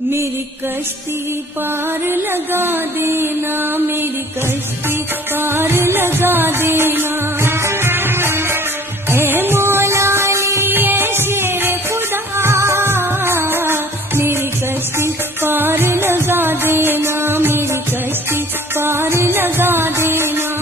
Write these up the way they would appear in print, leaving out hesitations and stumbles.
मेरी कश्ती पार लगा देना, मेरी कश्ती पार लगा देना। ऐ मौला अली ऐ शेर खुदा, मेरी कश्ती पार लगा देना, मेरी कश्ती पार लगा देना।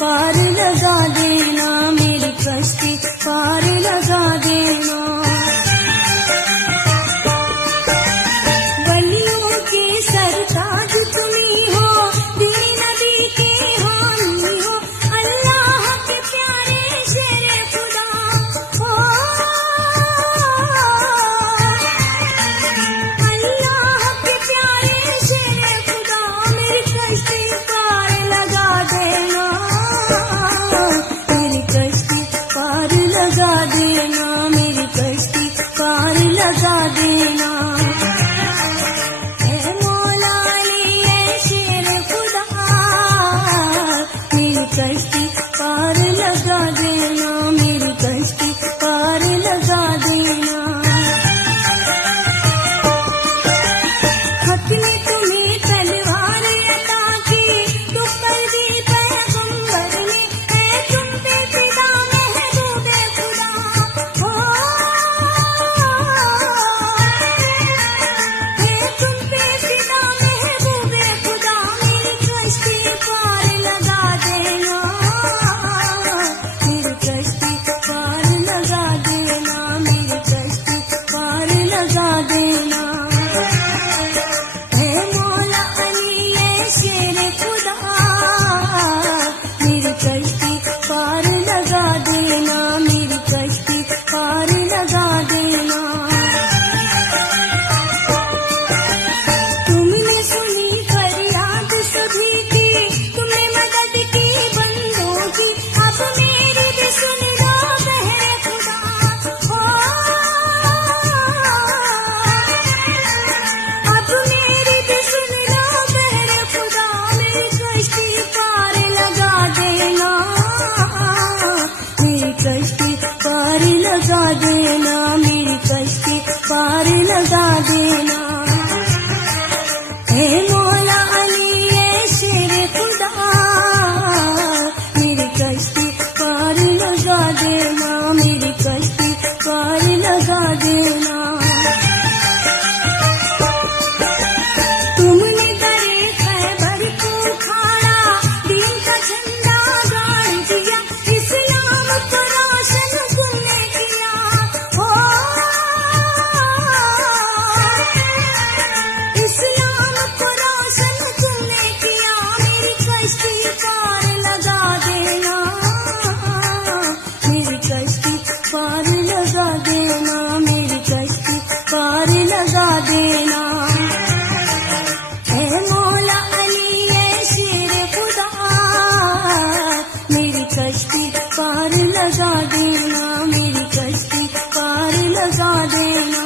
पार लगा देना, मेरी कश्ती पार लगा देना। वलियों के सरताज तुम्ही हो, दीन नबी के हामी हो, अल्लाह के प्यारे शेर खुदा हो। अल्लाह के प्यारे शेर खुदा, मेरी कश्ती पार लगा देना, मेरी कश्ती पार लगा देना, मेरी कश्ती पार लगा देना। ऐ मौला अली ऐ शेर खुदा, मेरी कश्ती पार लगा देना, मेरी कश्ती पार लगा देना। हक ने तुम्हें तलवार अता की, तो कर दी पैगंबर ने, ऐ तुम पे फिदा महबूबे खुदा हो। ऐ तुम पे फिदा महबूबे खुदा, मेरी कश्ती पार लगा देना, मेरी कश्ती पार लगा देना, मेरी कश्ती पार लगा देना। ऐ मौला अली ऐ शेर खुदा, मेरी कश्ती पार लगा देना, मेरी कश्ती पार लगा देना। तुमने सुनी फरियाद सभी की, तुमने मदद की बंदों की, अब मेरी भी सुन लो बहरे खुदा हो। अब मेरी भी सुन लो बहरे खुदा, मेरी कश्ती पार लगा देना, मेरी कश्ती पार लगा देना, मेरी कश्ती पार लगा देना। ऐ मौला अली ऐ शेर खुदा, मेरी कश्ती पार लगा देना, मेरी कश्ती पार लगा देना। तुमने दरे खैबर को उखाड़ा, दीन का झंडा गाड़ दिया, इस्लाम को रोशन तुमने किया हो। इस्लाम को रोशन तुमने किया, मेरी कश्ती पार लगा देना, मेरी कश्ती पार लगा देना, मेरी कश्ती पार लगा देना। ऐ मौला अली ऐ शेर खुदा, मेरी कश्ती पार लगा देना, मेरी कश्ती पार लगा देना।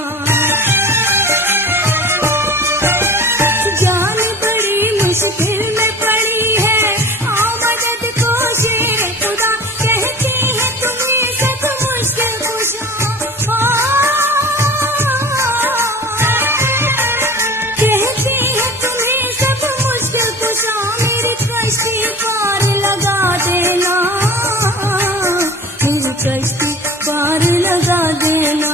जान बड़ी मुश्किल में पड़ी है, आओ मदद को शेर खुदा, कहती है तुम्हें सब मुश्किल कुशा हो। कहती है तुम्हें सब मुश्किल कुशा, मेरी कश्ती पार लगा देना, मेरी कश्ती पार लगा देना,